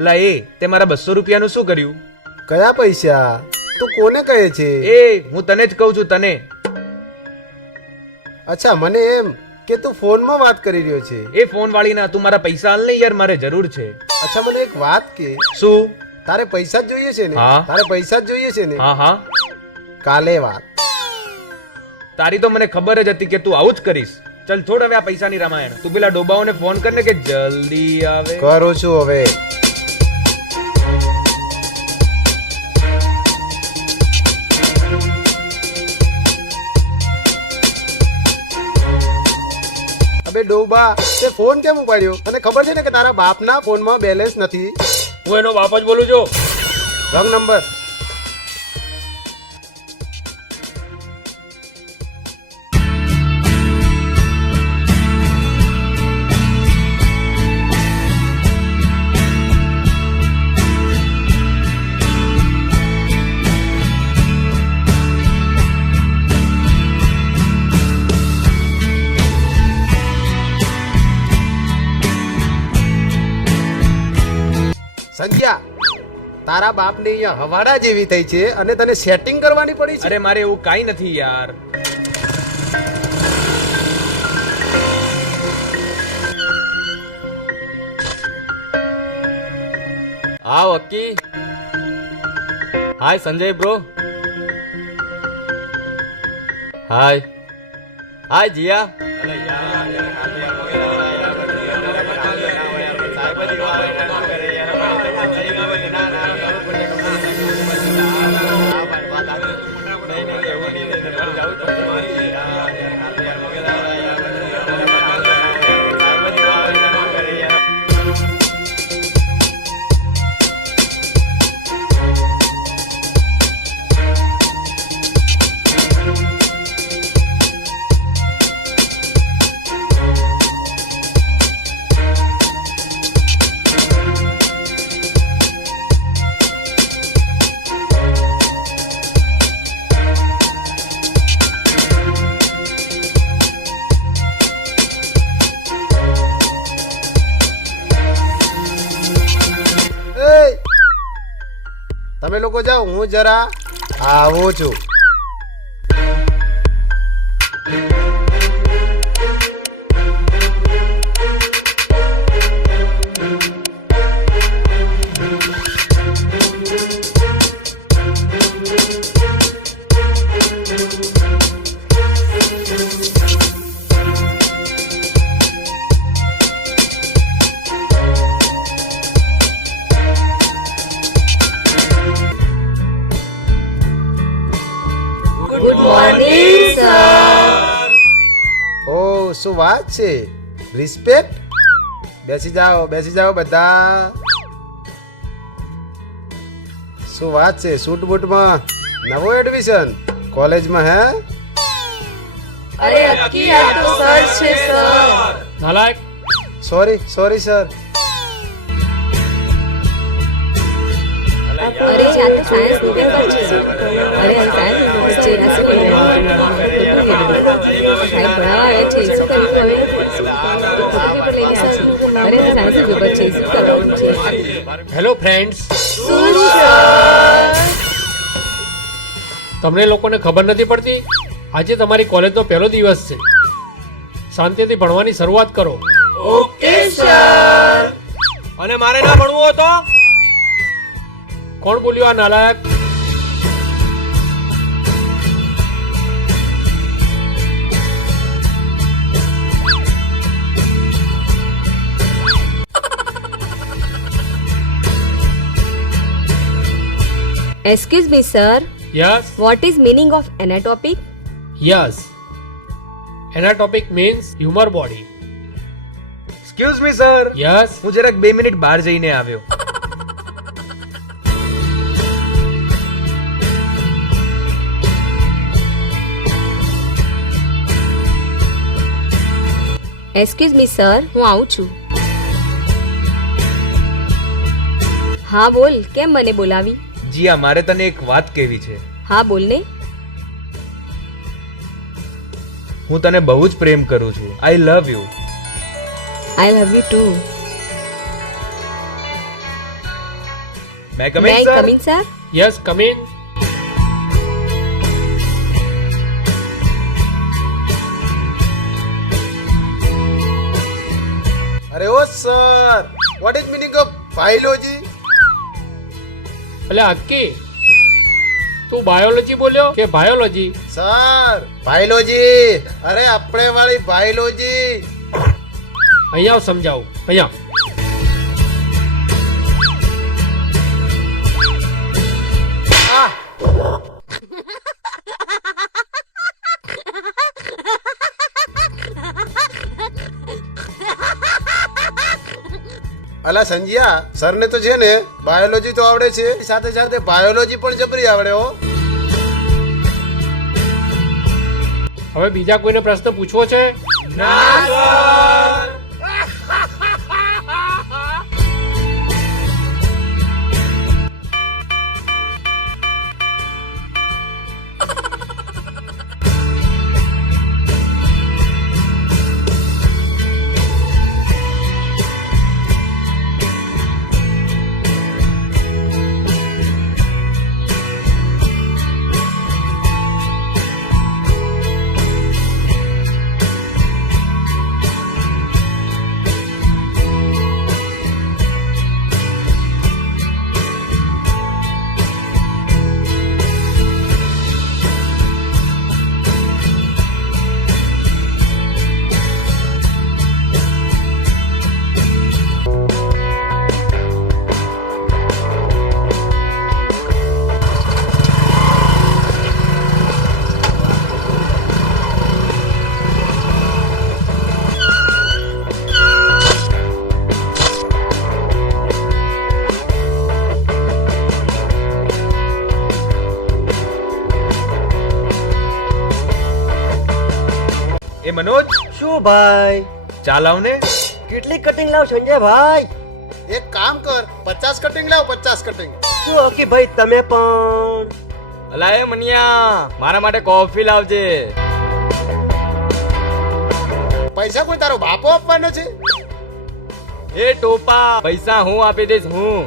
અલા એ તે મારા 200 રૂપિયાનું શું કર્યું? કયા પૈસા? તું કોને કહે છે? એ હું તને જ કહું છું, તને. અચ્છા, મને એમ કે તું ફોનમાં વાત કરી રહ્યો છે. એ ફોન વાળી ના, તું મારા પૈસા હાલ ને યાર, મારે જરૂર છે. અચ્છા, મને એક વાત કે, શું? તારે પૈસા જ જોઈએ છે ને? હા. તારે પૈસા જ જોઈએ છે ને? હા હા. કાલે વાત. તારી તો મને ખબર જ હતી કે તું આવું જ કરીશ. ચલ છોડ હવે આ પૈસાની રામાયણ. તું પેલા ડોબાઓને ફોન કર ને કે જલ્દી આવે. કરું છું હવે. અબે ડોબા, તે ફોન કેમ ઉપાડ્યો? તને ખબર છે ને કે તારા બાપના ફોનમાં બેલેન્સ નથી? હું એનો બાપ જ બોલું છું. Wrong number. સંજ્ઞા, તારા બાપની અહીંયા હવાડા જેવી થઈ છે અને તને સેટિંગ કરવાની પડી છે. અરે મારે એવું કાઈ નથી યાર. હા વક્કી. હાય સંજય બ્રો. હાય હાય જીયા. તમે લોકો જાઓ, હું જરા આવું છું. Good morning sir. ઓ શું વાત છે? રિસ્પેક્ટ. બેસી જાઓ બધા. શું વાત છે? સૂટ બૂટમાં નવો એડમિશન કોલેજમાં? હે? અરે અક્કી, આ તો સર છે સર. નાલાયક. Sorry sir. અરે આ તો સાયન્સ નું પેપર છે. અરે આ સાયન્સ નું પેપર છે. આ શું કરી રહ્યા છો? સાહેબ ભણાવવા આવ્યા છે. શું કર્યું હવે? પેપર લઈને આવ્યા છે. અરે આ સાયન્સ નું પેપર છે. શું કરવાનું છે? Hello friends. શું સર? તમને લોકોને ખબર નથી પડતી? આજે તમારી કોલેજનો પહેલો દિવસ છે. શાંતિથી ભણવાની શરૂઆત કરો. Okay sir. અને મારે ના ભણવું હોય તો? કોણ બોલ્યું આ નાલાયક? Excuse me sir, yes what is meaning of anatopic? Yes. Anatopic means humour body. Excuse me sir. Yes. હું જરાક 2 મિનિટ બહાર જઈને આવ્યો. Excuse me sir, હું આવું છું. હા બોલ, કેમ મને બોલાવી? જીયા, મારે તને એક વાત કહેવી છે. હા બોલ ને. હું તને બહુ જ પ્રેમ કરું છું. I love you. I love you too. May come may in I sir? Come in sir? Yes come in. અરે ઓ sir, what is meaning of biology? એટલે અક્કી તું બાયોલોજી બોલ્યો કે બાયોલોજી? સર બાયોલોજી, અરે આપણે વાળી બાયોલોજી. અહીંયા આવ સમજાવું. અહીંયા આ અલા સંજ્યા, સરને તો છે ને બાયોલોજી તો આવડે છે, સાથે સાથે બાયોલોજી પણ જબરી આવડે હો. હવે બીજા કોઈને પ્રશ્ન પૂછવો છે? એ મનોજ, શું ભાઈ? ચાલ આવ ને. કેટલી કટિંગ લાવ સંજય ભાઈ? એક કામ કર, 50 કટિંગ લાવ, 50 કટિંગ. શું હકી ભાઈ તમે પણ? અલા એ મનિયા, મારા માટે કોફી લાવજે. પૈસા કોઈ તારો બાપો આપવાનો છે? એ ટોપા, પૈસા હું આપી દઈશ હું.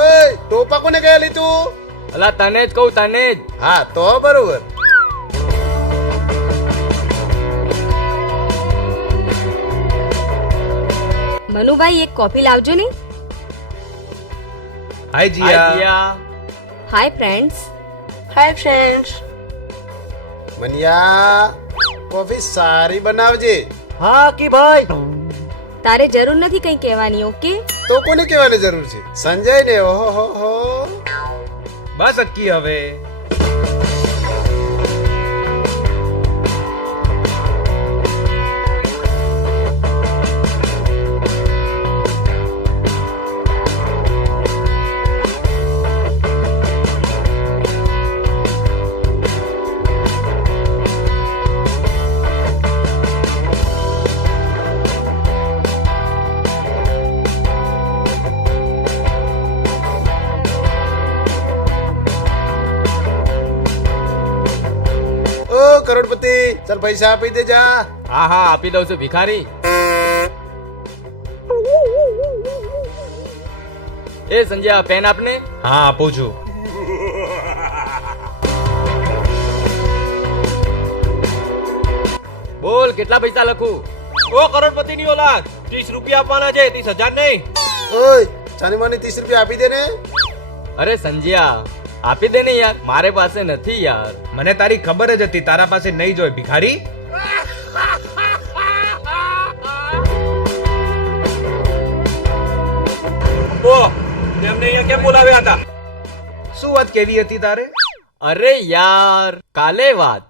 ઓય, ટોપા કોને ગયા લીધું? અલા તને જ કહું, તને જ. હા તો બરોબર. મનુભાઈ એક કોફી લાવજો ને. Hi Jiya. Hi friends. Hi friends. Maniya, coffee સારી બનાવજે. હા કી ભાઈ. તારે જરૂર નથી કંઈ કહેવાની, ઓકે? તો કોને કહેવાની જરૂર છે? સંજય ને. ઓહો હો. બસ અક્કી હવે. ઓ કરોડપતિ, ચાલ પૈસા આપી દે જા. હા હા આપી દઉં છું ભિખારી. એ સંજય પેન આપને. હા આપું છું. બોલ કેટલા પૈસા લખું? ઓ કરોડપતિ ની ઓલાદ, 30 રૂપિયા આપવાના છે, 30,000 નહીં. ઓય, ચાની માની 30 રૂપિયા આપી દે ને. અરે સંજ્યા આપી દે ને યાર, મારે પાસે નથી યાર. મને તારી ખબર જ હતી તારા પાસે નહીં જોય ભિખારી. ઓ તેમને અહીંયા કેમ બોલાવ્યા હતા? શું વાત કેવી હતી તારે? અરે યાર કાલે વાત